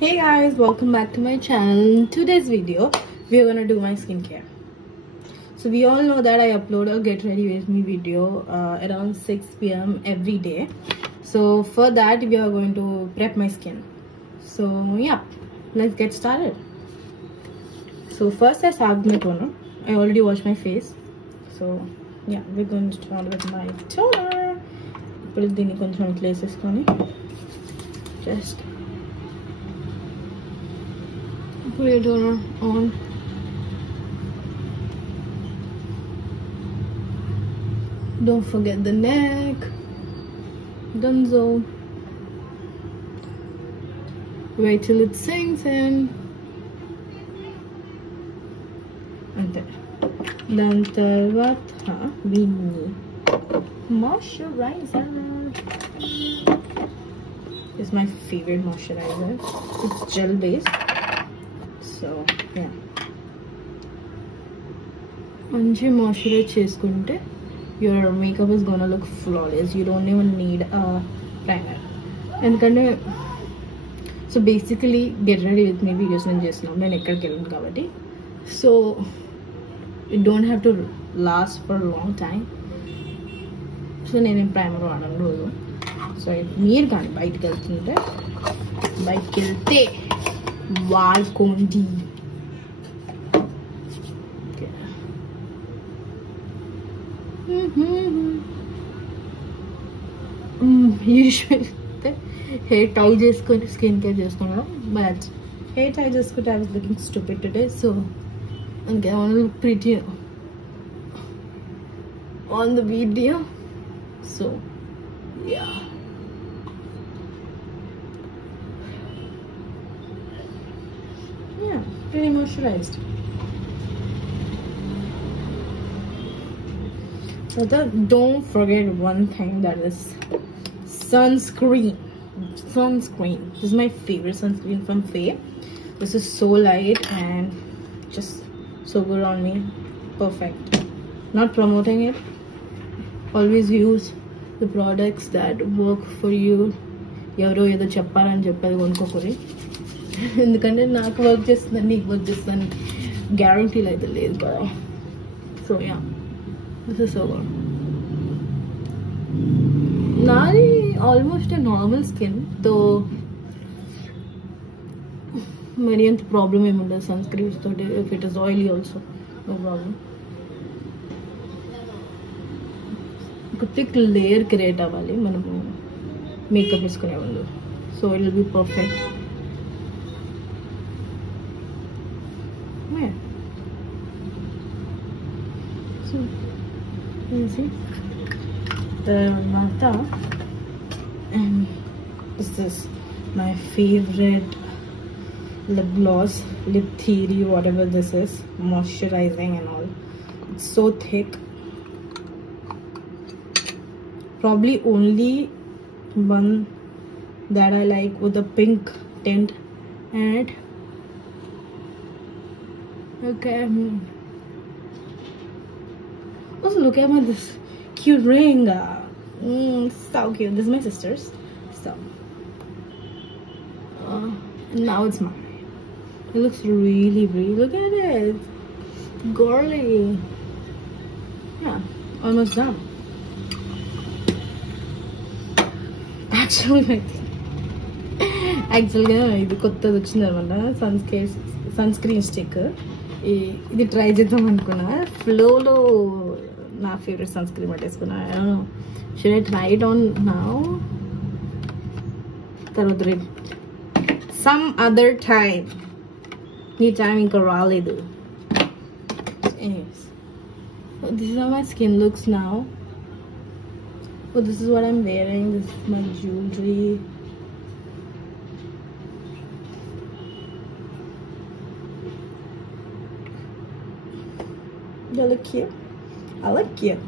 Hey guys, welcome back to my channel. Today's video we are gonna do my skincare. So we all know that I upload a get ready with me video around 6 p.m. every day. So for that we are going to prep my skin. So yeah, let's get started. So first I start with my toner. I already washed my face. So yeah, we're going to start with my toner. Put it in కొంచెం places just put your toner on. Don't forget the neck. Dunzo. Wait till it sinks in. And then tarvata we need moisturizer. This is my favorite moisturizer. It's gel based. So yeah, మంచి మాయిశ్చరైజ్ చేసుకుంటే your makeup is gonna look flawless. You don't even need a primer. ఎందుకంటే so basically get ready with me videos నేను చేస్తున్నాను, నేను ఎక్కడికి వెళ్ళను కాబట్టి. So it don't have to last for long time. So నేను ప్రైమర్ వాడను రోజు. సో మీరు కానీ బయటకు వెళ్తే వాడుకోండి. యూజువల్ హెయిర్ టై చేసుకొని స్కిన్ కేర్ చేసుకున్నాను, బట్ హెయిర్ టై చేసుకుంటే I was looking stupid today. So అందుకే I want to look pretty on the video. So yeah, pretty moisturized. So don't forget one thing, that is sunscreen. This is my favorite sunscreen from Faye. This is so light and just so good on me. Perfect. Not promoting it. Always use the products that work for you. ఎవరో ఏదో చెప్పాలని చెప్పేది కొనుక్కోకూరి, ఎందుకంటే నాకు వర్క్ చేస్తుందని నీకు వర్క్ చేస్తుందని గ్యారంటీలు అయితే లేదు కదా. So yeah, this is so good. నాది ఆల్మోస్ట్ నార్మల్ స్కిన్ తో మరి అంత ప్రాబ్లం ఏముండదు సన్ స్క్రీన్స్ తోటి. If it is oily also no problem. ఒక థిక్ లేయర్ క్రియేట్ అవ్వాలి మనము మేకప్ వేసుకునే ముందు. So it will be perfect. So you see the mata, and this is my favorite lip gloss, Lip Theory, whatever this is, moisturizing and all. It's so thick. Probably only one that I like with a pink tint and okay. Also look at this cute ring. So cute. This is my sister's. So now it's mine. It looks really pretty. Look at it, girly. Yeah, almost done. యాక్చువల్గా ఇది కొత్తది వచ్చిందనమాట, sunscreen stick. ఇది ట్రై చేద్దాం అనుకున్నా. ఫ్లోలో నా favourite sunscreen పట్టేసుకున్నా. Should I try it on now, తర్వాత సమ్ అదర్ టైం. ఈ టైం ఇంకా రాలేదు. This is how my skin looks now. Oh, this is what I'm wearing. This is my jewelry. You look cute. I look cute.